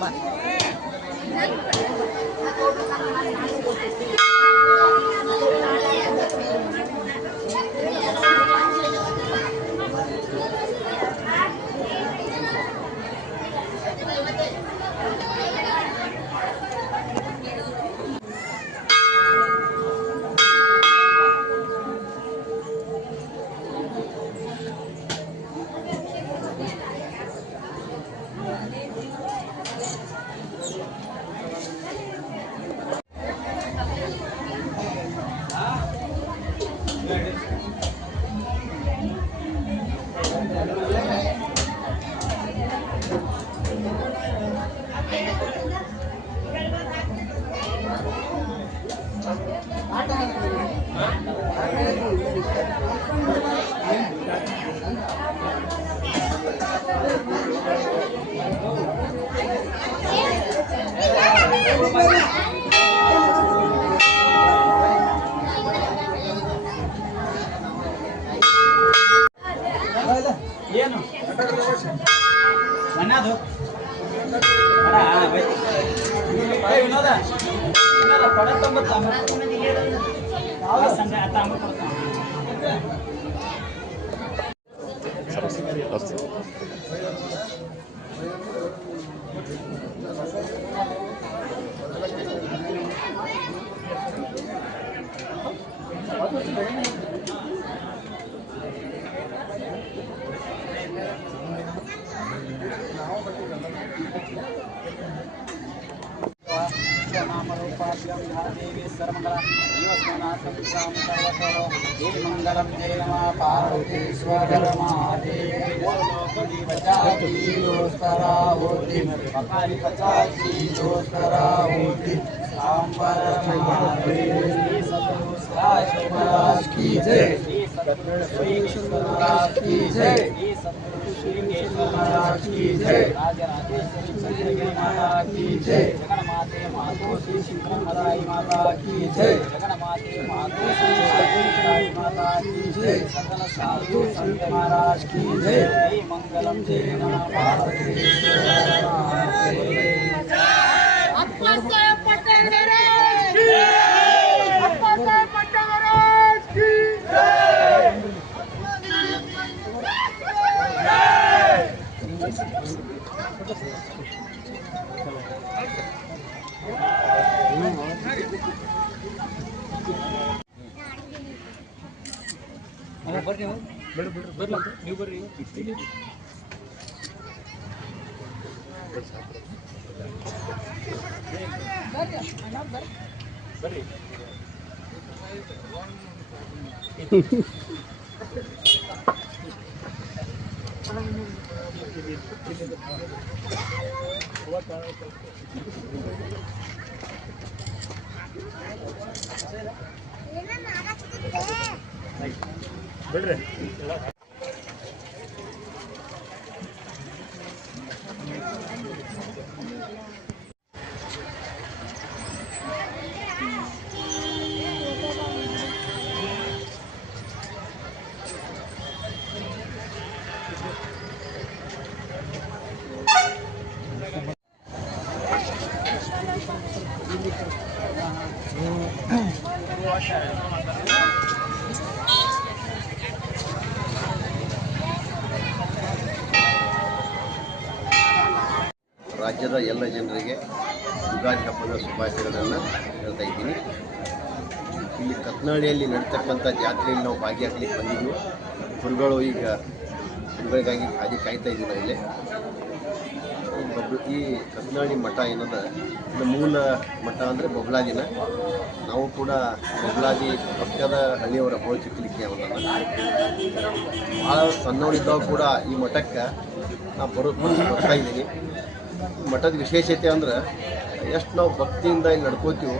Vâng. ಏನು ಮನ್ನದು ವಿನೋದ शरण्ये नमः पार्वतीश्वर महादेवे पचासी जोस्तरा होती पचासी जोस्तरा होती सांबर महादेव सतगुरुराज की जय सतगुरुराज की जय सतगुरुराज की जय राजराजेश्वरी महाराज की जय जगन्माते मातो श्री शिवराय माता की जय महाराज की जय। मंगलम जय नमः पार्वती उधर लग न्यू कर रही हो ರಾಜ್ಯದ ಎಲ್ಲ ಜನರಿಗೆ ಯುಗಾದಿ ಹಬ್ಬದ ಶುಭಾಶಯಗಳನ್ನು ಹೇಳ್ತಾ ಇದ್ದೀನಿ. ಇಲ್ಲಿ ಕತ್ನಾಳಿಯಲ್ಲಿ ನಡೀತಕ್ಕಂಥ ಜಾತ್ರೆಯಲ್ಲಿ ನಾವು ಭಾಗಿಯಾಗಲಿಕ್ಕೆ ಬಂದಿದ್ವು. ಗುರುಗಳು ಈಗ ಗುರುಗಳಿಗಾಗಿ ಹಾಗೆ ಕಾಯ್ತಾ ಇದ್ದೀವಿ ಇಲ್ಲಿ ಈ ಮಠ ಏನದ? ಇದು ಮೂಲ ಮಠ ಅಂದರೆ ಬೊಬ್ಲಾದಿನ ನಾವು ಕೂಡ ಬೊಬ್ಲಾದಿ ಪಕ್ಕದ ಹಳ್ಳಿಯವರ ಬೋಚಿಕ್ಲಿಕ್ಕೆ ಅವನನ್ನು. ಭಾಳ ಸಣ್ಣವರಿದ್ದಾಗ ಕೂಡ ಈ ಮಠಕ್ಕೆ. ನಾವು ಬರೋ ಬರ್ತಾ ಇದ್ದೀನಿ. ಮಠದ ವಿಶೇಷತೆ ಅಂದ್ರೆ ಎಷ್ಟು ನಾವು ಭಕ್ತಿಯಿಂದ ಇಲ್ಲಿ ನಡ್ಕೋತೀವೋ,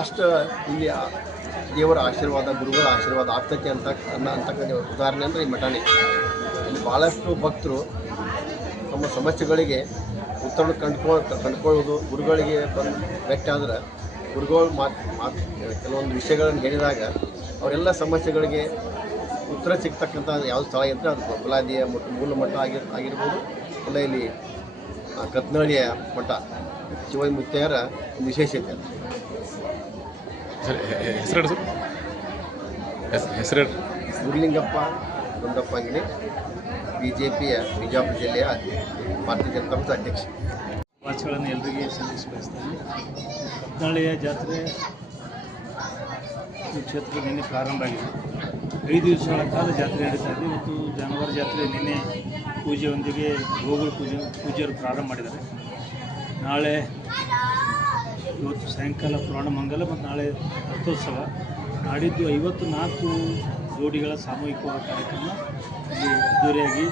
ಅಷ್ಟು ಇಲ್ಲಿ ದೇವರ ಆಶೀರ್ವಾದ, ಗುರುಗಳ ಆಶೀರ್ವಾದ ಆಗ್ತೈತೆ ಅಂತ ಅನ್ನ ಅಂತಕ್ಕಂಥ ಉದಾಹರಣೆ ಅಂದರೆ ಈ ಮಠನೇ. ಇಲ್ಲಿ ಭಾಳಷ್ಟು ಭಕ್ತರು ತಮ್ಮ ಸಮಸ್ಯೆಗಳಿಗೆ ಉತ್ತರ ಕಂಡ್ಕೊ ಕಂಡ್ಕೊಳ್ಳೋದು ಗುರುಗಳಿಗೆ ಬಂದು ಭೇಟಿ ಆದ್ರೆ ಗುರುಗಳು ಮಾತು ಮಾತು ಕೆಲವೊಂದು ವಿಷಯಗಳನ್ನು ಹೇಳಿದಾಗ ಅವರೆಲ್ಲ ಸಮಸ್ಯೆಗಳಿಗೆ ಉತ್ತರ ಸಿಗ್ತಕ್ಕಂಥ ಯಾವುದು ಸ್ಥಳ ಇದ್ದರೆ ಅದು ಬಲಾದಿಯ ಮಟ್ಟ ಮೂಲ ಮಠ ಆಗಿರ್ ಆಗಿರ್ಬೋದು ಇಲ್ಲ ಇಲ್ಲಿ ಕತ್ನಳ್ಳಿಯ ಮಠ ಶಿವೈ ಮುತ್ತಯ್ಯರ ವಿಶೇಷತೆ ಅದು. ಸರ್ ಹೆಸರು ಸರ್? ಹೆಸ್ ಹೆಸರು ಗುರುಲಿಂಗಪ್ಪ ಗುಂಡಪ್ಪ ಅಂಗಡಿ ಬಿ ಜೆ ಪಿಯ ಬಿಜಾಪುರ ಜಿಲ್ಲೆಯ ಭಾರತೀಯ ಜನತಾ ಪಕ್ಷದ ಅಧ್ಯಕ್ಷ. ವಾಚಗಳನ್ನು ಎಲ್ಲರಿಗೆ ಸಲ್ಲಿಸಿ ಬಯಸ್ತೀನಿ. ಕತ್ನಾಳೆಯ ಜಾತ್ರೆ ಕ್ಷೇತ್ರ ನಿನ್ನೆ ಪ್ರಾರಂಭ ಆಗಿದೆ. ಐದು ದಿವಸಗಳ ಕಾಲ ಜಾತ್ರೆ ನಡೀತಾ ಇದೆ. ಇವತ್ತು ಜಾನುವಾರು ಜಾತ್ರೆ ನಿನ್ನೆ ಪೂಜೆಯೊಂದಿಗೆ ಗೋಗುಳ ಪೂಜೆ ಪೂಜೆಯವರು ಪ್ರಾರಂಭ ಮಾಡಿದ್ದಾರೆ. ನಾಳೆ ಇವತ್ತು ಸಾಯಂಕಾಲ ಪುರಾಣ ಮಂಗಲ ಮತ್ತು ನಾಳೆ ರಥೋತ್ಸವ. ನಾಡಿದ್ದು ಐವತ್ತು ನಾಲ್ಕು ಜೋಡಿಗಳ ಸಾಮೂಹಿಕವಾದ ಕಾರ್ಯಕ್ರಮ ಇಲ್ಲಿ ಅದ್ದೂರಿಯಾಗಿ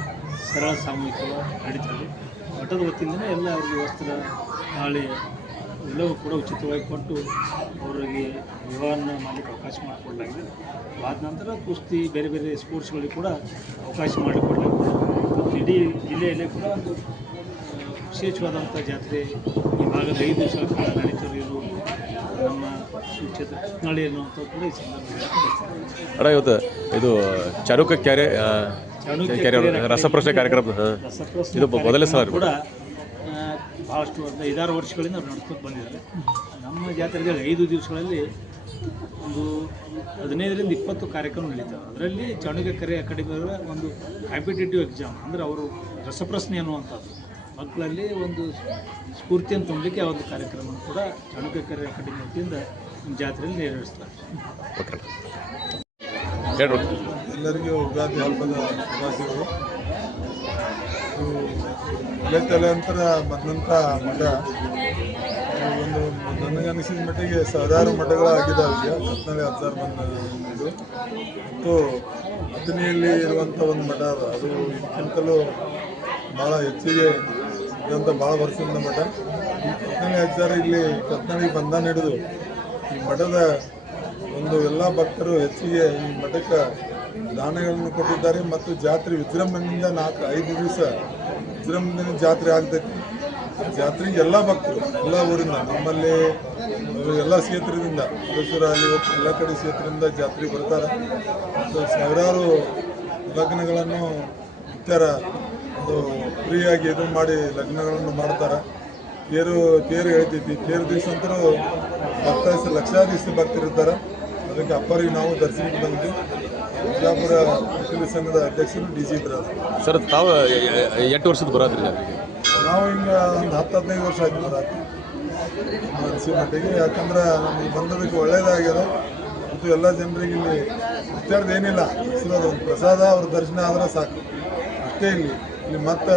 ಸರಳ ಸಾಮೂಹಿಕವಾಗಿ ನಡೀತದೆ. ಮಠದ ವತಿಯಿಂದಲೇ ಎಲ್ಲ ಅವರಿಗೆ ವಸ್ತ್ರ ನಾಳೆ ಎಲ್ಲವೂ ಕೂಡ ಉಚಿತವಾಗಿ ಕೊಟ್ಟು ಅವರಿಗೆ ವಿವಾಹವನ್ನು ಮಾಡಲಿಕ್ಕೆ ಅವಕಾಶ ಮಾಡಿಕೊಡಲಾಗಿದೆ. ಆದ ನಂತರ ಕುಸ್ತಿ, ಬೇರೆ ಬೇರೆ ಸ್ಪೋರ್ಟ್ಸ್ಗಳಿಗೆ ಕೂಡ ಅವಕಾಶ ಮಾಡಿಕೊಡಲಾಗಿದೆ. ಇಡೀ ಜಿಲ್ಲೆಯಲ್ಲೇ ಕೂಡ ಒಂದು ವಿಶೇಷವಾದಂಥ ಜಾತ್ರೆ ಈ ಭಾಗದ ಐದು ದಿವಸಗಳ ಕಾಲ ನಮ್ಮ ಸುಕ್ಷೇತ್ರ ಕತ್ನಾಳಿ ಕೂಡ ಈ ಸಂದರ್ಭದಲ್ಲಿ ತಿಳಿಸ್ತೀನಿ. ಅಣ್ಣ ಇವತ್ತು ಇದು ಚರುಕ ಕ್ಯಾರೆ ಕೆರೆ ಕ್ಯಾರೆ ಅವ್ರ ರಸಪ್ರಶ್ನೆ ಕಾರ್ಯಕ್ರಮ ಹಾಂ. ರಸಪ್ರಶ್ನೆ ಇದು ಮೊದಲೇ ಸಲ ಕೂಡ ಆ, ಭಾಳಷ್ಟು ಒಂದು ಐದಾರು ವರ್ಷಗಳಿಂದ ಅವ್ರು ನಡ್ಸ್ಕೊಂಡು ಬಂದಿದ್ದಾರೆ. ನಮ್ಮ ಜಾತ್ರೆಗೆ ಐದು ದಿವಸಗಳಲ್ಲಿ ಒಂದು ಹದಿನೈದರಿಂದ ಇಪ್ಪತ್ತು ಕಾರ್ಯಕ್ರಮ ನಡೀತಾವೆ. ಅದರಲ್ಲಿ ಚಾಣಕ್ಯ ಕರೆ ಅಕಾಡೆಮಿಯವರ ಒಂದು ಕಾಂಪಿಟೇಟಿವ್ ಎಕ್ಸಾಮ್ ಅಂದರೆ ಅವರು ರಸಪ್ರಶ್ನೆ ಅನ್ನುವಂಥದ್ದು. ಮಕ್ಕಳಲ್ಲಿ ಒಂದು ಸ್ಫೂರ್ತಿಯನ್ನು ತುಂಬಲಿಕ್ಕೆ ಆ ಒಂದು ಕಾರ್ಯಕ್ರಮ ಕೂಡ ಚಾಣಕ್ಯ ಕರೆ ಅಕಾಡೆಮಿ ವತಿಯಿಂದ ಜಾತ್ರೆಯಲ್ಲಿ ನೆರವೇರಿಸ್ತಾರೆ. ಓಕೆ. ಹೇಳಿ ಎಲ್ಲರಿಗೂ ಯುಗಾದಿ ಹಬ್ಬದ ಶುಭಾಶಯಗಳು. ತಲೆ ಅಂತರ ಬಂದಂಥ ಮಠ. ಒಂದು ಒಂದು ನನಗನ್ನಿಸಿದ ಮಟ್ಟಿಗೆ ಸಾವಿರಾರು ಮಠಗಳಾಗಿದ್ದಾವೆ ಈಗ. ಹತ್ತನೇ ಹತ್ತಾರು ಬಂದ ಇದು. ಮತ್ತು ಹತ್ತನೆಯಲ್ಲಿ ಇರುವಂಥ ಒಂದು ಮಠ ಅದು. ಅದು ಇದಕ್ಕಿಂತಲೂ ಭಾಳ ಹೆಚ್ಚಿಗೆ ಇದ್ದಂಥ ಭಾಳ ವರ್ಷದಿಂದ ಮಠ. ಈ ಹತ್ತನೇ ಹತ್ತಾರು ಇಲ್ಲಿ ಕತ್ನಳ್ಳಿಗೆ ಬಂದಾನ ಹಿಡಿದು ಈ ಮಠದ ಒಂದು ಎಲ್ಲ ಭಕ್ತರು ಹೆಚ್ಚಿಗೆ ಈ ಮಠಕ್ಕೆ ದಾನಗಳನ್ನು ಕೊಟ್ಟಿದ್ದಾರೆ ಮತ್ತು ಜಾತ್ರೆ ವಿಜೃಂಭಣೆಯಿಂದ ನಾಲ್ಕು, ಐದು ದಿವಸ ವಿಜೃಂಭಣೆ ಜಾತ್ರೆ ಆಗ್ತೈತಿ. ಜಾತ್ರೆಗೆ ಎಲ್ಲ ಭಕ್ತರು, ಎಲ್ಲ ಊರಿಂದ, ನಮ್ಮಲ್ಲಿ ಎಲ್ಲ ಕ್ಷೇತ್ರದಿಂದ ಮೈಸೂರು ಅಲ್ಲಿ ಎಲ್ಲ ಕಡೆ ಕ್ಷೇತ್ರದಿಂದ ಜಾತ್ರೆ ಬರ್ತಾರೆ. ಮತ್ತು ಸಾವಿರಾರು ಲಗ್ನಗಳನ್ನು ಇತರ ಒಂದು ಫ್ರೀಯಾಗಿ ಇದು ಮಾಡಿ ಲಗ್ನಗಳನ್ನು ಮಾಡ್ತಾರೆ. ತೇರು ತೇರು ಹೇಳ್ತೈತಿ. ತೇರು ದಿವಸ ಅಂತೂ ಭಕ್ತ ಲಕ್ಷಾಧೀಶ ಭಕ್ತರಿರ್ತಾರೆ ಅದಕ್ಕೆ ಅಪ್ಪರಿಗೆ ನಾವು ದರ್ಶನಕ್ಕೆ ಬಂದ್ವಿ. ಬಿಜಾಪುರ ವಕೀಲ ಸಂಘದ ಅಧ್ಯಕ್ಷರು ಡಿ ಸಿ ಇದ್ರು ಸರ್ ತಾವು ಎ- ಎ- ವರ್ಷದ ಬರೋದ್ರಿ ನಾವು ಹಿಂಗೆ ಒಂದು ಹತ್ತು ಹದಿನೈದು ವರ್ಷ ಆಯ್ತು ಬರೋದು ಮಟ್ಟಿಗೆ. ಯಾಕಂದ್ರೆ ನಮಗೆ ಬಂದದಕ್ಕೆ ಒಳ್ಳೇದಾಗ್ಯದ. ಮತ್ತು ಎಲ್ಲ ಜನರಿಗೆ ಇಲ್ಲಿ ವಿಚಾರದ ಏನಿಲ್ಲ. ಅದು ಒಂದು ಪ್ರಸಾದ ಅವ್ರ ದರ್ಶನ ಆದ್ರೆ ಸಾಕು. ಅಷ್ಟೇ ಇಲ್ಲಿ. ಇಲ್ಲಿ ಮತ್ತೆ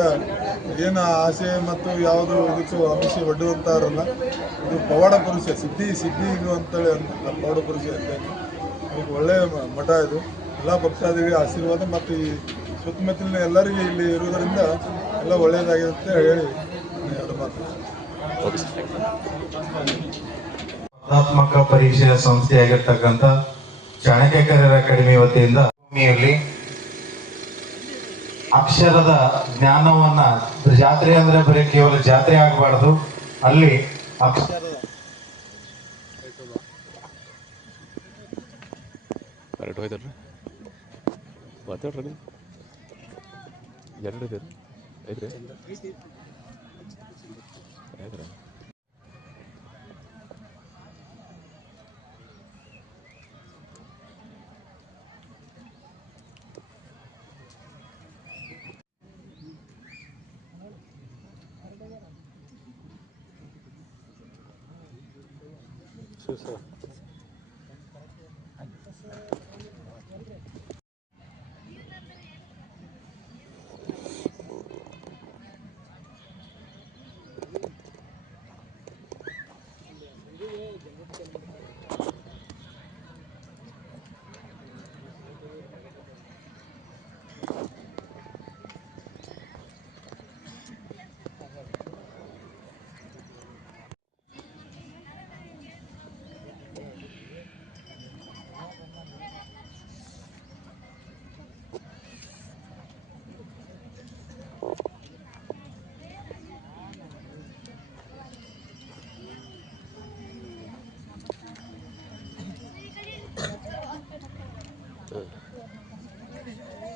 ಏನು ಆಸೆ ಮತ್ತು ಯಾವುದು ಇದಕ್ಕೆ ಆಮಿಷ ಒಡ್ಡುವಂತಾರಲ್ಲ ಇದು ಪವಾಡ ಪುರುಷ, ಸಿದ್ಧಿ ಸಿದ್ಧಿ ಇದು ಅಂತೇಳಿ ಅಂತ ಪವಾಡ ಪುರುಷ ಅಂತೇಳಿ ಅದಕ್ಕೆ ಒಳ್ಳೆಯ ಮಠ ಇದು. ಎಲ್ಲ ಭಕ್ತಾದಿಗಳಿಗೆ ಆಶೀರ್ವಾದ ಮತ್ತು ಈ ಸುತ್ತಮುತ್ತಲಿನ ಎಲ್ಲರಿಗೂ ಇಲ್ಲಿ ಇರುವುದರಿಂದ ಎಲ್ಲ ಒಳ್ಳೆಯದಾಗಿರುತ್ತೆ ಹೇಳಿ ಎರಡು ಮಾತು ಸ್ಪರ್ಧಾತ್ಮಕ ಪರೀಕ್ಷೆಯ ಸಂಸ್ಥೆಯಾಗಿರ್ತಕ್ಕಂಥ ಚಾಣಕ್ಯಕರರ ಅಕಾಡೆಮಿ ವತಿಯಿಂದ ಭೂಮಿಯಲ್ಲಿ ಅಕ್ಷರದ ಜ್ಞಾನವನ್ನ ಜಾತ್ರೆ ಅಂದ್ರೆ ಬರೀ ಕೇವಲ ಜಾತ್ರೆ ಆಗಬಾರ್ದು. ಅಲ್ಲಿ ಅಕ್ಷರ ಎರಡು ಐತ್ರಿ? ಐತ್ರಿ ಸರ್ ಸರ್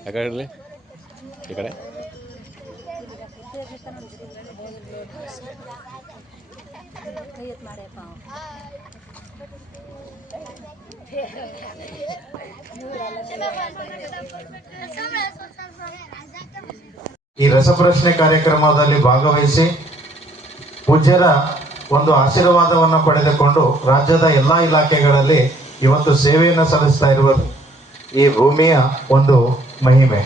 ಆ ಕಡೆ ಇರಲಿ. ಈ ಕಡೆ. ಈ ರಸಪ್ರಶ್ನೆ ಕಾರ್ಯಕ್ರಮದಲ್ಲಿ ಭಾಗವಹಿಸಿ ಪೂಜ್ಯರ ಒಂದು ಆಶೀರ್ವಾದವನ್ನು ಪಡೆದುಕೊಂಡು ರಾಜ್ಯದ ಎಲ್ಲಾ ಇಲಾಖೆಗಳಲ್ಲಿ ಇವತ್ತು ಸೇವೆಯನ್ನು ಸಲ್ಲಿಸ್ತಾ ಇರುವ ಈ ಭೂಮಿಯ ಒಂದು ಮಹಿಮೆ.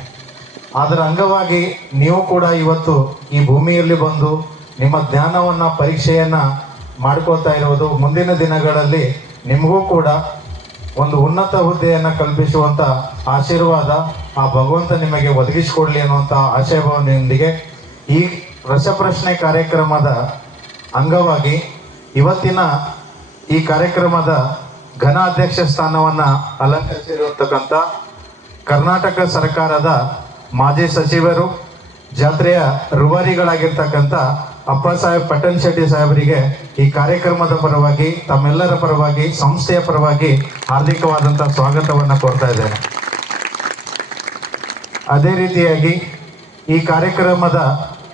ಅದರ ಅಂಗವಾಗಿ ನೀವು ಕೂಡ ಇವತ್ತು ಈ ಭೂಮಿಯಲ್ಲಿ ಬಂದು ನಿಮ್ಮ ಜ್ಞಾನವನ್ನು ಪರೀಕ್ಷೆಯನ್ನು ಮಾಡ್ಕೋತಾ ಇರುವುದು. ಮುಂದಿನ ದಿನಗಳಲ್ಲಿ ನಿಮಗೂ ಕೂಡ ಒಂದು ಉನ್ನತ ಹುದ್ದೆಯನ್ನು ಕಲ್ಪಿಸುವಂಥ ಆಶೀರ್ವಾದ ಆ ಭಗವಂತ ನಿಮಗೆ ಒದಗಿಸಿಕೊಡಲಿ ಅನ್ನುವಂಥ ಆಶಯಭಾವನೆಯೊಂದಿಗೆ ಈ ರಸಪ್ರಶ್ನೆ ಕಾರ್ಯಕ್ರಮದ ಅಂಗವಾಗಿ ಇವತ್ತಿನ ಈ ಕಾರ್ಯಕ್ರಮದ ಘನ ಅಧ್ಯಕ್ಷ ಸ್ಥಾನವನ್ನು ಅಲಂಕರಿಸಿರುತ್ತಕ್ಕಂಥ ಕರ್ನಾಟಕ ಸರ್ಕಾರದ ಮಾಜಿ ಸಚಿವರು, ಜಾತ್ರೆಯ ರೂವಾರಿಗಳಾಗಿರ್ತಕ್ಕಂಥ ಅಪ್ಪ ಸಾಹೇಬ್ ಪಟೇಲ್ ಶೆಟ್ಟಿ ಸಾಹೇಬರಿಗೆ ಈ ಕಾರ್ಯಕ್ರಮದ ಪರವಾಗಿ, ತಮ್ಮೆಲ್ಲರ ಪರವಾಗಿ, ಸಂಸ್ಥೆಯ ಪರವಾಗಿ ಹಾರ್ದಿಕವಾದಂಥ ಸ್ವಾಗತವನ್ನು ಕೋರ್ತಾ ಇದ್ದೇನೆ. ಅದೇ ರೀತಿಯಾಗಿ ಈ ಕಾರ್ಯಕ್ರಮದ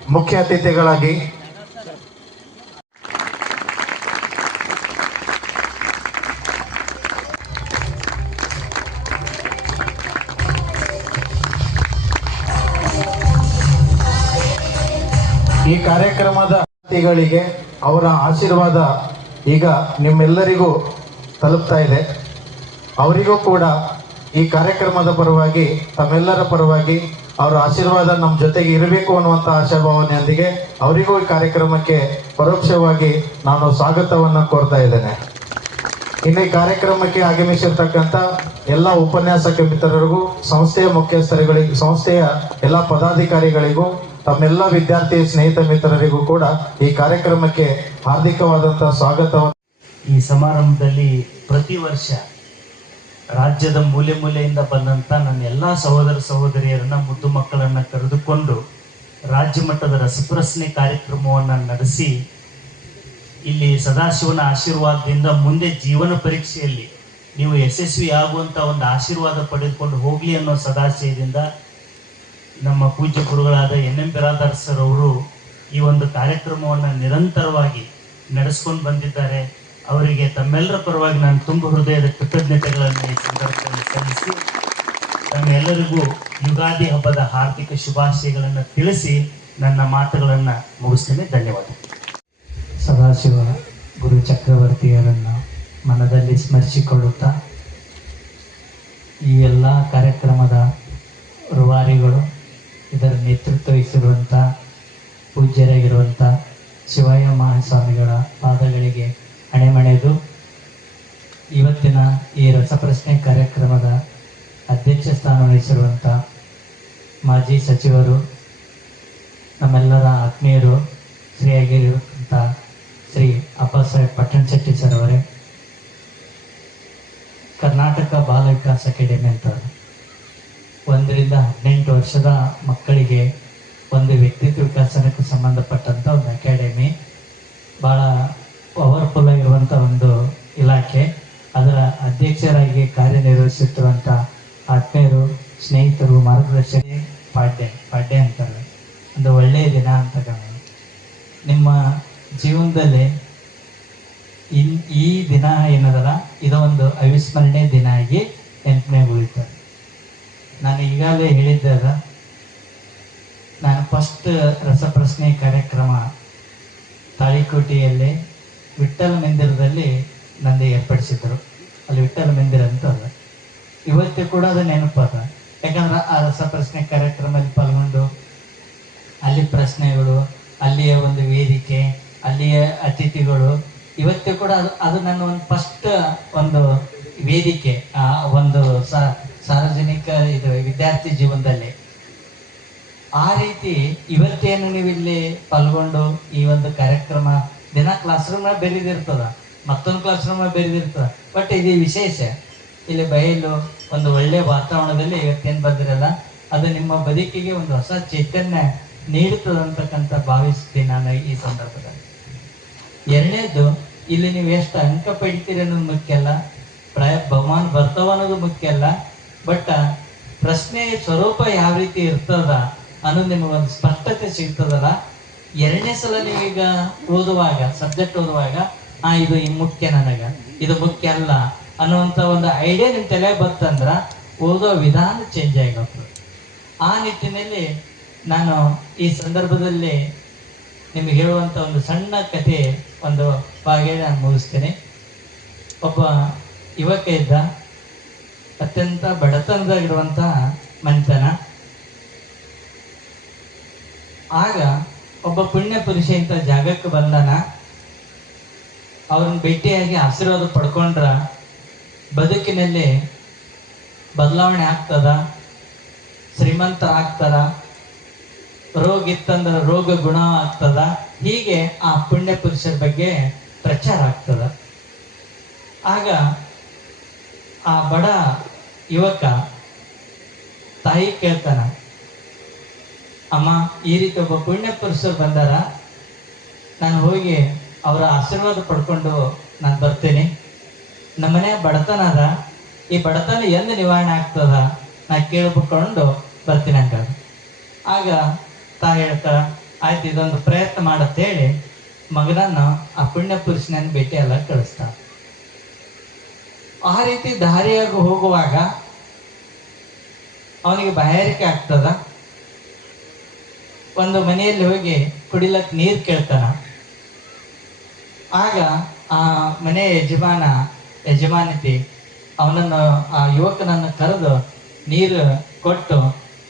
ಮುಖ್ಯ ಅತಿಥಿಗಳಾಗಿ ಈ ಕಾರ್ಯಕ್ರಮದ ಅತಿಥಿಗಳಿಗೆ ಅವರ ಆಶೀರ್ವಾದ ಈಗ ನಿಮ್ಮೆಲ್ಲರಿಗೂ ತಲುಪ್ತಾ ಇದೆ. ಅವರಿಗೂ ಕೂಡ ಈ ಕಾರ್ಯಕ್ರಮದ ಪರವಾಗಿ, ತಮ್ಮೆಲ್ಲರ ಪರವಾಗಿ ಅವರ ಆಶೀರ್ವಾದ ನಮ್ಮ ಜೊತೆಗೆ ಇರಬೇಕು ಅನ್ನುವಂಥ ಆಶಾಭಾವನೆಯೊಂದಿಗೆ ಅವರಿಗೂ ಈ ಕಾರ್ಯಕ್ರಮಕ್ಕೆ ಪರೋಕ್ಷವಾಗಿ ನಾನು ಸ್ವಾಗತವನ್ನು ಕೋರ್ತಾ ಇದ್ದೇನೆ. ಇನ್ನು ಈ ಕಾರ್ಯಕ್ರಮಕ್ಕೆ ಆಗಮಿಸಿರ್ತಕ್ಕಂಥ ಎಲ್ಲ ಉಪನ್ಯಾಸಕ ಮಿತ್ರರಿಗೂ, ಸಂಸ್ಥೆಯ ಮುಖ್ಯಸ್ಥರುಗಳಿಗೆ, ಸಂಸ್ಥೆಯ ಎಲ್ಲ ಪದಾಧಿಕಾರಿಗಳಿಗೂ ತಮ್ಮೆಲ್ಲ ವಿದ್ಯಾರ್ಥಿ ಸ್ನೇಹಿತ ಮಿತ್ರರಿಗೂ ಕೂಡ ಈ ಕಾರ್ಯಕ್ರಮಕ್ಕೆ ಹಾರ್ದಿಕವಾದಂತಹ ಸ್ವಾಗತವನ್ನು ಈ ಸಮಾರಂಭದಲ್ಲಿ ಪ್ರತಿ ವರ್ಷ ರಾಜ್ಯದ ಮೂಲೆ ಮೂಲೆಯಿಂದ ಬಂದಂತ ನನ್ನ ಎಲ್ಲಾ ಸಹೋದರ ಸಹೋದರಿಯರನ್ನ, ಮುದ್ದು ಮಕ್ಕಳನ್ನ ಕರೆದುಕೊಂಡು ರಾಜ್ಯ ಮಟ್ಟದ ರಸಪ್ರಶ್ನೆ ಕಾರ್ಯಕ್ರಮವನ್ನು ನಡೆಸಿ ಇಲ್ಲಿ ಸದಾಶಿವನ ಆಶೀರ್ವಾದದಿಂದ ಮುಂದೆ ಜೀವನ ಪರೀಕ್ಷೆಯಲ್ಲಿ ನೀವು ಯಶಸ್ವಿ ಆಗುವಂತ ಒಂದು ಆಶೀರ್ವಾದ ಪಡೆದುಕೊಂಡು ಹೋಗ್ಲಿ ಅನ್ನೋ ಸದಾಶಯದಿಂದ ನಮ್ಮ ಪೂಜ್ಯ ಗುರುಗಳಾದ ಎನ್ ಎಂ ಬಿರಾದಾರ್ ಸರ್ ಅವರು ಈ ಒಂದು ಕಾರ್ಯಕ್ರಮವನ್ನು ನಿರಂತರವಾಗಿ ನಡೆಸ್ಕೊಂಡು ಬಂದಿದ್ದಾರೆ. ಅವರಿಗೆ ತಮ್ಮೆಲ್ಲರ ಪರವಾಗಿ ನಾನು ತುಂಬ ಹೃದಯದ ಕೃತಜ್ಞತೆಗಳನ್ನು ಈ ಸಂದರ್ಭದಲ್ಲಿ ಸಲ್ಲಿಸಿ, ತಮ್ಮೆಲ್ಲರಿಗೂ ಯುಗಾದಿ ಹಬ್ಬದ ಹಾರ್ದಿಕ ಶುಭಾಶಯಗಳನ್ನು ತಿಳಿಸಿ ನನ್ನ ಮಾತುಗಳನ್ನು ಮುಗಿಸ್ತೇನೆ. ಧನ್ಯವಾದ ಸದಾಶಿವ ಗುರು ಚಕ್ರವರ್ತಿಯರನ್ನು ಮನದಲ್ಲಿ ಸ್ಮರಿಸಿಕೊಳ್ಳುತ್ತಾ, ಈ ಎಲ್ಲ ಕಾರ್ಯಕ್ರಮದ ರೂವಾರಿಗಳು ಇದರ ನೇತೃತ್ವ ವಹಿಸಿರುವಂಥ ಪೂಜ್ಯರಾಗಿರುವಂಥ ಶಿವಯ್ಯ ಮಹಾಸ್ವಾಮಿಗಳ ಪಾದಗಳಿಗೆ ಹಣೆಮಣೆದು ಇವತ್ತಿನ ಈ ರಸಪ್ರಶ್ನೆ ಕಾರ್ಯಕ್ರಮದ ಅಧ್ಯಕ್ಷ ಸ್ಥಾನ ವಹಿಸಿರುವಂಥ ಮಾಜಿ ಸಚಿವರು, ನಮ್ಮೆಲ್ಲರ ಆತ್ಮೀಯರು ಶ್ರೀಯಾಗಿರುವಂಥ ಶ್ರೀ ಅಪ್ಪಾಸಾಹೇಬ್ ಪಟ್ಟಣ ಶೆಟ್ಟಿ ಸರ್ ಅವರೇ, ಕರ್ನಾಟಕ ಬಾಲ ವಿಕಾಸ್ ಅಕಾಡೆಮಿ ಅಂತ ಒಂದರಿಂದ ಹದಿನೆಂಟು ವರ್ಷದ ಮಕ್ಕಳಿಗೆ ಒಂದು ವ್ಯಕ್ತಿತ್ವ ವಿಕಾಸನಕ್ಕೆ ಸಂಬಂಧಪಟ್ಟಂಥ ಒಂದು ಅಕಾಡೆಮಿ ಭಾಳ ಪವರ್ಫುಲ್ ಆಗಿರುವಂಥ ಒಂದು ಇಲಾಖೆ ಅದರ ಅಧ್ಯಕ್ಷರಾಗಿ ಕಾರ್ಯನಿರ್ವಹಿಸುತ್ತಿರುವಂಥ ಆತ್ಮೀಯರು ಸ್ನೇಹಿತರು ಮಾರ್ಗದರ್ಶಕರೇ ಪಾಡ್ಯ ಪಾಡ್ಯ ಅಂತಾರೆ ಒಂದು ಒಳ್ಳೆಯ ದಿನ ಅಂತ ಕಾಣೋದು ನಿಮ್ಮ ಜೀವನದಲ್ಲಿ ಇನ್ ಈ ದಿನ ಏನದಲ್ಲ ಇದೊಂದು ಅವಿಸ್ಮರಣೆ ದಿನ ಆಗಿ ನೆನಪಿನಾಗ ಉಳಿತಾರೆ ನಾನು ಈಗಾಗಲೇ ಹೇಳಿದ್ದಾಗ ನಾನು ಫಸ್ಟ್ ರಸಪ್ರಶ್ನೆ ಕಾರ್ಯಕ್ರಮ ತಾಳಿಕೋಟೆಯಲ್ಲಿ ವಿಠ್ಠಲ ಮಂದಿರದಲ್ಲಿ ನಂದು ಏರ್ಪಡಿಸಿದ್ರು ಅಲ್ಲಿ ವಿಠ್ಠಲ ಮಂದಿರ ಅಂತ ಅದ ಇವತ್ತು ಕೂಡ ಅದು ನೆನಪದ ಯಾಕಂದ್ರೆ ಆ ರಸಪ್ರಶ್ನೆ ಕಾರ್ಯಕ್ರಮದಲ್ಲಿ ಪಾಲ್ಗೊಂಡು ಅಲ್ಲಿ ಪ್ರಶ್ನೆಗಳು ಅಲ್ಲಿಯ ಒಂದು ವೇದಿಕೆ ಅಲ್ಲಿಯ ಅತಿಥಿಗಳು, ಇವತ್ತು ಕೂಡ ಅದು ಅದು ನನ್ನ ಒಂದು ಫಸ್ಟ್ ಒಂದು ವೇದಿಕೆ, ಆ, ಒಂದು ಸಾರ್ವಜನಿಕ ಇದು ವಿದ್ಯಾರ್ಥಿ ಜೀವನದಲ್ಲಿ. ಆ ರೀತಿ ಇವತ್ತೇನು ನೀವು ಇಲ್ಲಿ ಪಾಲ್ಗೊಂಡು ಈ ಒಂದು ಕಾರ್ಯಕ್ರಮ, ದಿನ ಕ್ಲಾಸ್ ರೂಮ್ ಬೆರೆದಿರ್ತದ, ಮತ್ತೊಂದು ಕ್ಲಾಸ್ ರೂಮ್ ಬೆರೆದಿರ್ತದ ಬಟ್ ಇದು ವಿಶೇಷ. ಇಲ್ಲಿ ಬಯಲು ಒಂದು ಒಳ್ಳೆ ವಾತಾವರಣದಲ್ಲಿ ಇವತ್ತೇನು ಬಂದಿರಲ್ಲ, ಅದು ನಿಮ್ಮ ಬದುಕಿಗೆ ಒಂದು ಹೊಸ ಚೈತನ್ಯ ನೀಡುತ್ತದಂತಕ್ಕಂಥ ಭಾವಿಸ್ತೀನಿ ನಾನು ಈ ಸಂದರ್ಭದಲ್ಲಿ. ಎರಡನೇದು, ಇಲ್ಲಿ ನೀವು ಎಷ್ಟು ಅಂಕ ಪಡಿತೀರಿ ಅನ್ನೋದು ಮುಖ್ಯ ಅಲ್ಲ, ಪ್ರಾಯ ಬಹುಮಾನ ಬರ್ತಾವ ಅನ್ನೋದು ಮುಖ್ಯ ಅಲ್ಲ, ಬಟ್ ಪ್ರಶ್ನೆ ಸ್ವರೂಪ ಯಾವ ರೀತಿ ಇರ್ತದ ಅನ್ನೋದು ನಿಮಗೊಂದು ಸ್ಪಷ್ಟತೆ ಸಿಗ್ತದಲ್ಲ. ಎರಡನೇ ಸಲ ನೀವೀಗ ಓದುವಾಗ ಸಬ್ಜೆಕ್ಟ್ ಓದುವಾಗ, ಆ, ಇದು ಮುಖ್ಯ ನನಗ, ಇದು ಮುಖ್ಯ ಅಲ್ಲ ಅನ್ನುವಂಥ ಒಂದು ಐಡಿಯಾ ನಿಮ್ಮ ತಲೆ ಬಂತಂದ್ರ ಓದೋ ವಿಧಾನ ಚೇಂಜ್ ಆಗತ್ತೆ ಆ ನಿಟ್ಟಿನಲ್ಲಿ ನಾನು ಈ ಸಂದರ್ಭದಲ್ಲಿ ನಿಮಗೆ ಹೇಳುವಂಥ ಒಂದು ಸಣ್ಣ ಕಥೆ ಒಂದು ಭಾಗ ನಾನು ಮುಗಿಸ್ತೇನೆ. ಒಬ್ಬ ಯುವಕ ಇದ್ದ, ಅತ್ಯಂತ ಬಡತನದಾಗಿರುವಂತಹ ಮನೆತನ ಆಗ ಒಬ್ಬ ಪುಣ್ಯ ಪುರುಷ ಇಂಥ ಜಾಗಕ್ಕೆ ಬಂದನ. ಅವ್ರನ್ನ ಭೇಟಿಯಾಗಿ ಆಶೀರ್ವಾದ ಪಡ್ಕೊಂಡ್ರ ಬದುಕಿನಲ್ಲಿ ಬದಲಾವಣೆ ಆಗ್ತದ ಶ್ರೀಮಂತ ಆಗ್ತಾರ ರೋಗ ಇತ್ತಂದ್ರ ರೋಗ ಗುಣ ಆಗ್ತದ. ಹೀಗೆ ಆ ಪುಣ್ಯ ಪುರುಷರ ಬಗ್ಗೆ ಪ್ರಚಾರ ಆಗ್ತದ. ಆಗ ಆ ಬಡ ಯುವಕ ತಾಯಿ ಕೇಳ್ತಾನ, ಅಮ್ಮ, ಈ ರೀತಿ ಒಬ್ಬ ಪುಣ್ಯ ಪುರುಷರು ಬಂದಾರ, ನಾನು ಹೋಗಿ ಅವರ ಆಶೀರ್ವಾದ ಪಡ್ಕೊಂಡು ನಾನು ಬರ್ತೇನೆ. ನಮ್ಮನೆ ಬಡತನ ಅದ. ಈ ಬಡತನ ಎಂದು ನಿವಾರಣೆ ಆಗ್ತದ? ನಾ ಕೇಳ್ಬಿಟ್ಕೊಂಡು ಬರ್ತೀನಿ ಅಂತ ಆಗ ತಾ ಹೇಳ್ತಾರ ಆಯ್ತು, ಇದೊಂದು ಪ್ರಯತ್ನ ಮಾಡತ್ತೇಳಿ, ಮಗನನ್ನು ಆ ಪುಣ್ಯ ಪುರುಷನನ್ನ ಭೇಟಿ ಎಲ್ಲ ಕಳಿಸ್ತಾರ ಆ ರೀತಿ ದಾರಿಯಾಗಿ ಹೋಗುವಾಗ ಅವನಿಗೆ ಬಾಯಾರಿಕೆ ಆಗ್ತದ? ಒಂದು ಮನೆಯಲ್ಲಿ ಹೋಗಿ ಕುಡಿಲಕ್ ನೀರು ಕೇಳ್ತಾನ. ಆಗ ಆ ಮನೆ ಯಜಮಾನ, ಯಜಮಾನತಿ ಅವನನ್ನು, ಆ ಯುವಕನನ್ನು ಕರೆದು ನೀರು ಕೊಟ್ಟು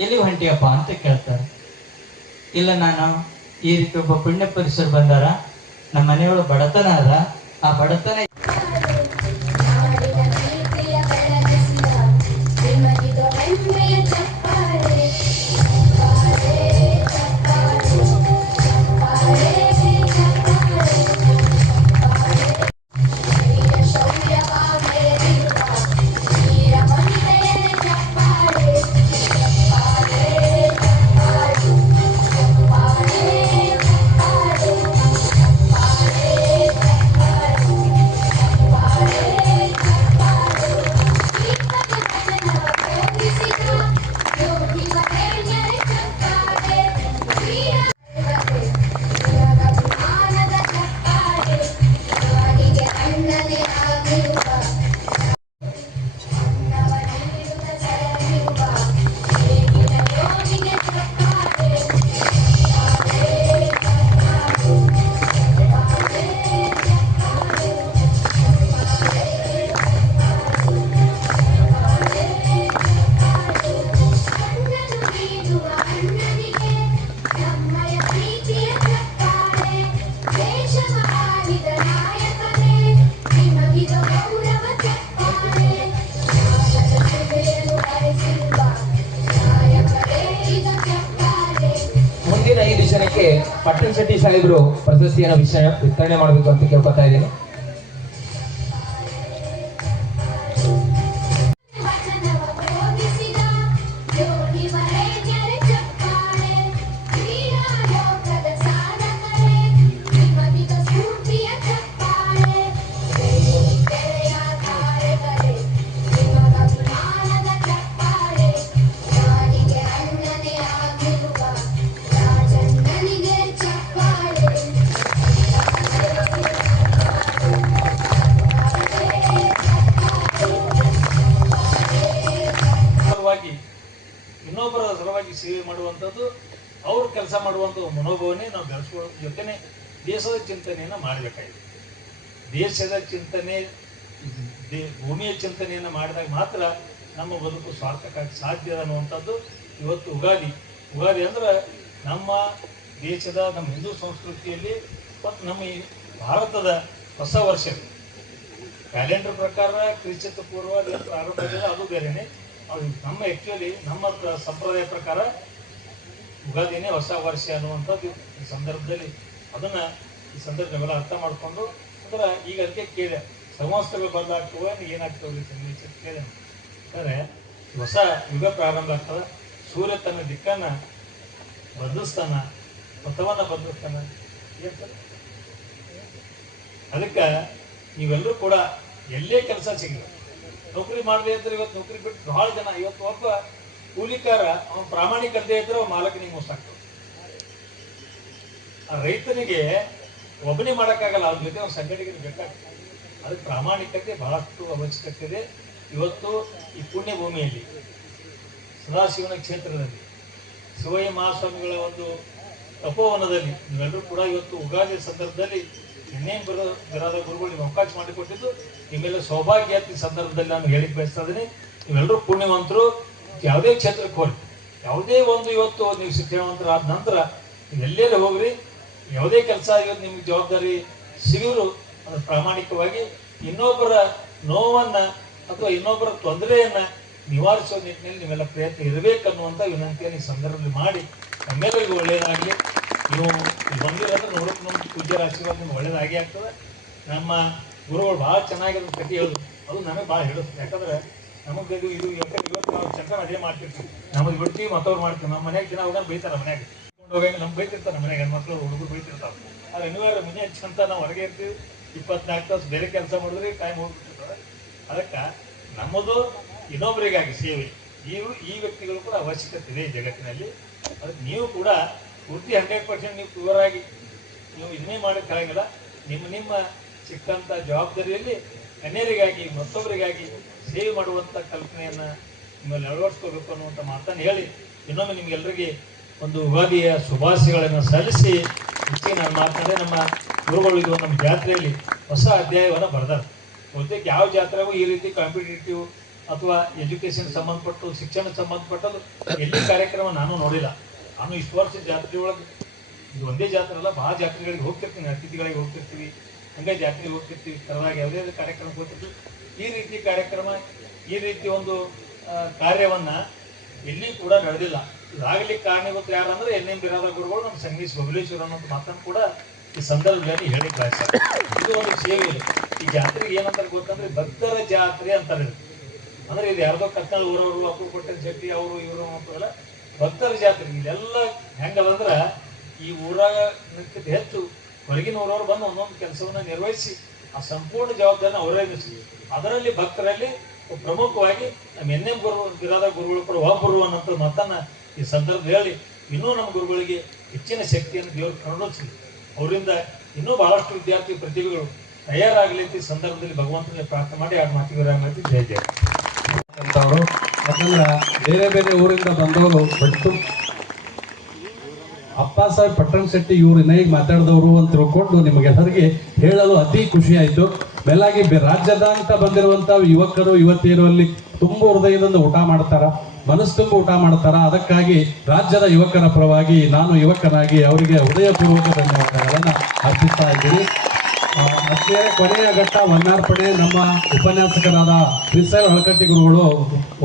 ಎಲ್ಲಿ ಹೊಂಟಿಯಪ್ಪ ಅಂತ ಕೇಳ್ತಾರೆ. ಇಲ್ಲ ನಾನು ಈ ರೀತಿ ಒಬ್ಬ ಪುಣ್ಯ ಪುರುಷರು ಬಂದಾರ ನಮ್ಮ ಮನೆಯೊಳಗೆ ಬಡತನ ಅದ. ಆ ಬಡತನ ಪಟ್ಟಣ ಶೆಟ್ಟಿ ಸಾಹೇಬರು ಪ್ರಶಸ್ತಿಯನ್ನು ವಿಷಯ ವಿತರಣೆ ಮಾಡಬೇಕು ಅಂತ ಕೇಳ್ಕೊತಾ ಇದ್ದೀನಿ. ಜೊತೆನೆ ದೇಶದ ಚಿಂತನೆಯನ್ನು ಮಾಡಬೇಕಾಗಿದೆ. ದೇಶದ ಚಿಂತನೆ ಭೂಮಿಯ ಚಿಂತನೆಯನ್ನು ಮಾಡಿದಾಗ ಮಾತ್ರ ನಮ್ಮ ಬದುಕು ಸಾರ್ಥಕ ಸಾಧ್ಯ ಅನ್ನುವಂಥದ್ದು ಇವತ್ತು ಉಗಾದಿ. ಉಗಾದಿ ಅಂದ್ರೆ ನಮ್ಮ ದೇಶದ, ನಮ್ಮ ಹಿಂದೂ ಸಂಸ್ಕೃತಿಯಲ್ಲಿ ಮತ್ತು ನಮ್ಮ ಈ ಭಾರತದ ಹೊಸ ವರ್ಷ. ಕ್ಯಾಲೆಂಡರ್ ಪ್ರಕಾರ ಕ್ರಿಶ್ಚಿತ ಪೂರ್ವ ಆರೋಗ್ಯ ಅದು ಬೇರೆನೆ. ನಮ್ಮ ಆ್ಯಕ್ಚುಲಿ ನಮ್ಮ ಪ್ರ- ಸಂಪ್ರದಾಯ ಪ್ರಕಾರ ಯುಗಾದಿನೇ ಹೊಸ ವರ್ಷ ಅನ್ನುವಂಥದ್ದು ಈ ಸಂದರ್ಭದಲ್ಲಿ ಅದನ್ನ ಈ ಸಂದರ್ಭ ನಾವೆಲ್ಲ ಅರ್ಥ ಮಾಡಿಕೊಂಡು ಅಂದ್ರೆ ಈಗ ಅದಕ್ಕೆ ಕೇಳಿದೆ ಸಂವತ್ಸರಗಳು ಬದಲಾಗ್ತವೆ ಏನಾಗ್ತವೆ ಸನ್ನಿವೇಶ ಕೇಳಿದೆ ಅಂದರೆ ಹೊಸ ಯುಗ ಪ್ರಾರಂಭ ಆಗ್ತದೆ, ಸೂರ್ಯ ತನ್ನ ದಿಕ್ಕನ್ನ ಬದಲಿಸ್ತಾನ ಪಥವನ್ನ ಬದಲಿಸ್ತಾನ ಸರ್? ಅದಕ್ಕೆ ನೀವೆಲ್ಲರೂ ಕೂಡ ಎಲ್ಲೇ ಕೆಲಸ ಸಿಗಲ್ಲ ನೌಕರಿ ಮಾಡಲಿ ಅಂದ್ರೆ ಇವತ್ತು ನೌಕರಿ ಬಿಟ್ಟು ಬಹಳ ಜನ ಇವತ್ತು ಒಬ್ಬ ಕೂಲಿಕಾರ, ಅವನ ಪ್ರಾಮಾಣಿಕತೆ ಇದ್ರೆ ಅವ್ನ ಮಾಲಕನಿಗೆ ಮೋಸ ಆಗ್ತದೆ. ಆ ರೈತನಿಗೆ ಒಬ್ಬನೇ ಮಾಡೋಕ್ಕಾಗಲ್ಲ ಅವ್ರ ಜೊತೆ ಅವ್ನ ಸಂಘಟನೆ ಬೇಕಾಗ್ತದೆ. ಅದಕ್ಕೆ ಪ್ರಾಮಾಣಿಕತೆ ಬಹಳಷ್ಟು ಅವಶ್ಯಕತೆ ಇದೆ. ಇವತ್ತು ಈ ಪುಣ್ಯ ಭೂಮಿಯಲ್ಲಿ ಸದಾಶಿವನ ಕ್ಷೇತ್ರದಲ್ಲಿ, ಶಿವಯ್ಯ ಮಹಾಸ್ವಾಮಿಗಳ ಒಂದು ತಪೋವನದಲ್ಲಿ ನೀವೆಲ್ಲರೂ ಕೂಡ ಇವತ್ತು ಉಗಾದಿ ಸಂದರ್ಭದಲ್ಲಿ ಇನ್ನೇನು ಬರೋ ಬರಾದ ಗುರುಗಳು ಅವಕಾಶ ಮಾಡಿಕೊಟ್ಟಿದ್ದು ನಿಮ್ಮೆಲ್ಲ ಸೌಭಾಗ್ಯ ಸಂದರ್ಭದಲ್ಲಿ ನಾನು ಹೇಳಿಕ್ ಬಯಸ್ತಾ ಇದ್ದೀನಿ. ನೀವೆಲ್ಲರೂ ಪುಣ್ಯವಂತರು. ಯಾವುದೇ ಕ್ಷೇತ್ರಕ್ಕೆ ಹೋಗಿ ಯಾವುದೇ ಒಂದು ಇವತ್ತು ನೀವು ಶಿಕ್ಷಣವಂತರಾದ ನಂತರ ನೀವು ಎಲ್ಲೆಲ್ಲಿ ಹೋಗ್ರಿ? ಯಾವುದೇ ಕೆಲಸ ಇವತ್ತು ನಿಮ್ಗೆ ಜವಾಬ್ದಾರಿ ಸಿಗಿದ್ರು ಅದು ಪ್ರಾಮಾಣಿಕವಾಗಿ ಇನ್ನೊಬ್ಬರ ನೋವನ್ನ ಅಥವಾ ಇನ್ನೊಬ್ಬರ ತೊಂದರೆಯನ್ನ ನಿವಾರಿಸುವ ನಿಟ್ಟಿನಲ್ಲಿ ನೀವೆಲ್ಲ ಪ್ರಯತ್ನ ಇರಬೇಕನ್ನುವಂಥ ವಿನಂತಿಯನ್ನು ಈ ಸಂದರ್ಭದಲ್ಲಿ ಮಾಡಿ. ನಮ್ಮೆಲ್ಲರಿಗೂ ಒಳ್ಳೆಯದಾಗಲಿ. ನೀವು ಬಂದಿರೋದ್ರೆ ನೋಡೋಕೆ ನಮ್ಮ ಪೂಜ್ಯರ ಆಶೀರ್ವಾದ ನಿಮ್ಗೆ ಒಳ್ಳೇದಾಗಿ ಆಗ್ತದೆ. ನಮ್ಮ ಗುರುಗಳು ಭಾಳ ಚೆನ್ನಾಗಿ ಕಟ್ಟಿ ಕಥೆ ಹೇಳೋದು. ಅದು ನನಗೆ ಭಾಳ ಹೇಳುತ್ತೆ ಯಾಕಂದ್ರೆ ನಮಗೆ ಇದು ಯಾಕಂದ್ರೆ ಇವತ್ತು ನಾವು ಚಂದ ಅದೇ ಮಾಡ್ತಿರ್ತೀವಿ. ನಮಗೆ ಬಿಡ್ತೀವಿ ಮತ್ತವ್ರು ಮಾಡ್ತೀವಿ ನಮ್ಮ ಮನೆಗೆ ದಿನ ಹೋಗೋಣ ಬೈತಾರೆ ಮನೆಗೆ. ಹೋಗಿ ನಮ್ಗೆ ಬೈತಿರ್ತಾರೆ ಮನೆಗೆ ಮಕ್ಕಳು ಹುಡುಗರು ಬೈತಿರ್ತಾರೆ. ಆದ್ರೆ ಅನಿವಾರ್ಯ ಮನೆ ಹಚ್ಚಂತ ನಾವು ಹೊರಗೆ ಇರ್ತೀವಿ. ಇಪ್ಪತ್ನಾಲ್ಕು ತಾಸು ಬೇರೆ ಕೆಲಸ ಮಾಡಿದ್ರೆ ಟೈಮ್ ಹೋಗ್ಬಿಟ್ಟಿರ್ತಾರೆ ಅದಕ್ಕೆ ನಮ್ಮದು ಇನ್ನೊಬ್ಬರಿಗಾಗಿ ಸೇವೆ. ಈ ಈ ವ್ಯಕ್ತಿಗಳು ಕೂಡ ಅವಶ್ಯಕತೆ ಇದೆ ಜಗತ್ತಿನಲ್ಲಿ. ಅದಕ್ಕೆ ನೀವು ಕೂಡ ಪೂರ್ತಿ ಹಂಡ್ರೆಡ್ ಪರ್ಸೆಂಟ್ ನೀವು ಪ್ಯೂರ್ ಆಗಿ ನೀವು ಇದನ್ನೇ ಮಾಡೋಕ್ಕಾಗಲ್ಲ ನಿಮ್ಮ ನಿಮ್ಮ ಸಿಕ್ಕಂಥ ಜವಾಬ್ದಾರಿಯಲ್ಲಿ ಕನ್ಯರಿಗಾಗಿ ಮತ್ತೊಬ್ಬರಿಗಾಗಿ ಸೇವೆ ಮಾಡುವಂಥ ಕಲ್ಪನೆಯನ್ನು ನಿಮ್ಮಲ್ಲಿ ಅಳವಡಿಸ್ಕೋಬೇಕು ಅನ್ನುವಂಥ ಮಾತನ್ನು ಹೇಳಿ, ಇನ್ನೊಮ್ಮೆ ನಿಮ್ಗೆಲ್ಲರಿಗೆ ಒಂದು ಉಗಾದಿಯ ಶುಭಾಶಯಗಳನ್ನು ಸಲ್ಲಿಸಿ ನಾನು ಮಾತನಾಡಿ ನಮ್ಮ ಗುರುಗಳು, ಇದು ನಮ್ಮ ಜಾತ್ರೆಯಲ್ಲಿ ಹೊಸ ಅಧ್ಯಾಯವನ್ನು ಬರೆದಾರೆ. ಬಹುತೇಕ ಯಾವ ಜಾತ್ರೆಗೂ ಈ ರೀತಿ ಕಾಂಪಿಟೇಟಿವ್ ಅಥವಾ ಎಜುಕೇಶನ್ ಸಂಬಂಧಪಟ್ಟು, ಶಿಕ್ಷಣ ಸಂಬಂಧಪಟ್ಟದ್ದು ಎಲ್ಲಿ ಕಾರ್ಯಕ್ರಮ ನಾನು ನೋಡಿಲ್ಲ. ನಾನು ಇಷ್ಟು ವರ್ಷ ಜಾತ್ರೆ ಒಳಗೆ, ಇದು ಒಂದೇ ಜಾತ್ರೆ ಅಲ್ಲ ಭಾಳ ಜಾತ್ರೆಗಳಿಗೆ ಹೋಗ್ತಿರ್ತೀನಿ, ಅತಿಥಿಗಳಿಗೆ ಹೋಗ್ತಿರ್ತೀವಿ, ಹಂಗೆ ಜಾತ್ರೆಗೆ ಹೋಗ್ತಿರ್ತೀವಿ, ಕರೆದಾಗ ಯಾವುದೇ ಕಾರ್ಯಕ್ರಮಕ್ಕೆ ಹೋಗ್ತಿರ್ತೀವಿ. ಈ ರೀತಿ ಕಾರ್ಯಕ್ರಮ, ಈ ರೀತಿ ಒಂದು ಕಾರ್ಯವನ್ನ ಇಲ್ಲಿ ಕೂಡ ನಡೆದಿಲ್ಲ. ಇದಾಗಲಿಕ್ಕೆ ಕಾರಣೀಭೂತರು ಯಾರಂದ್ರೆ ಎನ್ ಎಂ ಬಿರಾದ ಗುರುಗಳು ನಮ್ಮ ಸಂಗೀತ ಸೊಬಲೇಶ್ವರ ಅನ್ನೋ ಮಾತನ್ನು ಕೂಡ ಈ ಸಂದರ್ಭದಲ್ಲಿ ಹೇಳಿ ಬಯಸ್ತಾರೆ ಇದು ಒಂದು ಸೇವೆ ಈ ಜಾತ್ರೆಗೆ ಏನಂತಾರೆ ಗೊತ್ತಂದ್ರೆ ಭಕ್ತರ ಜಾತ್ರೆ ಅಂತಾರೆ ಅಂದ್ರೆ ಇದು ಯಾರ್ದೋ ಕತ್ನಾಳ್ ಊರವರು ಅಪ್ಪು ಕೊಟ್ಟ ಶೆಟ್ಟಿ ಅವರು, ಇವರು ಅಂತಲ್ಲ ಭಕ್ತರ ಜಾತ್ರೆ. ಇಲ್ಲೆಲ್ಲ ಹೆಂಗದಂದ್ರೆ ಈ ಊರಾಗ ಹೆಚ್ಚು ಹೊರಗಿನ ಊರವ್ರು ಬಂದು ಒಂದೊಂದು ಕೆಲಸವನ್ನ ನಿರ್ವಹಿಸಿ ಆ ಸಂಪೂರ್ಣ ಜವಾಬ್ದಾರಿನ ಅವರೇ ವಹಿಸಿ ಅದರಲ್ಲಿ ಭಕ್ತರಲ್ಲಿ ಪ್ರಮುಖವಾಗಿ ನಮ್ಮ ಎನ್ ಎಂ ಗುರು, ಗಿರಾದ ಗುರುಗಳು ಕೂಡ ಒಬ್ಬರು ಅನ್ನೋಂಥ ಮಾತನ್ನ ಈ ಸಂದರ್ಭ ಹೇಳಿ. ಇನ್ನೂ ನಮ್ಮ ಗುರುಗಳಿಗೆ ಹೆಚ್ಚಿನ ಶಕ್ತಿಯನ್ನು ದೇವರು ಕರುಣಿಸಲಿ. ಅವರಿಂದ ಇನ್ನೂ ಬಹಳಷ್ಟು ವಿದ್ಯಾರ್ಥಿ ಪ್ರತಿಭೆಗಳು ತಯಾರಾಗಲಿ ಈ ಸಂದರ್ಭದಲ್ಲಿ ಭಗವಂತನಿಗೆ ಪ್ರಾರ್ಥನೆ ಮಾಡಿ ಆ ಮಾತಿಗೆ. ಜಯ ಜಯ ಅಂತವರು ಬೇರೆ ಬೇರೆ ಊರಿಂದ ಬಂದವರು ಬಟ್ಟು ಅಪ್ಪ ಸಾಹೇಬ್ ಪಟ್ಟಣ ಶೆಟ್ಟಿ ಇವ್ರು ನೈಗೆ ಮಾತಾಡಿದವರು ಅಂತ ತಿಳ್ಕೊಂಡು ನಿಮಗೆಲ್ಲರಿಗೆ ಹೇಳಲು ಅತಿ ಖುಷಿ ಮೇಲಾಗಿ ರಾಜ್ಯದ ಅಂತ ಬಂದಿರುವಂಥ ಯುವಕರು ಯುವತಿಯರು ಅಲ್ಲಿ ತುಂಬ ಹೃದಯದಿಂದ ಊಟ ಮಾಡ್ತಾರ. ಮನಸ್ಸು ತುಂಬ ಊಟ ಮಾಡ್ತಾರ. ಅದಕ್ಕಾಗಿ ರಾಜ್ಯದ ಯುವಕರ ಪರವಾಗಿ ನಾನು ಯುವಕನಾಗಿ ಅವರಿಗೆ ಹೃದಯಪೂರ್ವಕ ಧನ್ಯವಾದಗಳನ್ನು ಅರ್ಪಿಸ್ತಾ ಇದ್ದೀನಿ. ಅದ್ಮೇಲೆ ಕೊನೆಯ ಘಟ್ಟ ವನ್ನಾರ್ಪಣೆ ನಮ್ಮ ಉಪನ್ಯಾಸಕರಾದ ಕ್ರಿಸ್ತಲ್ ಹಳಕಟ್ಟಿ ಗುರುಗಳು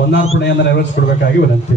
ಒನ್ನಾರ್ಪಣೆಯನ್ನು ನೆರವೇರಿಸಿಕೊಡ್ಬೇಕಾಗಿ ವಿನಂತಿ.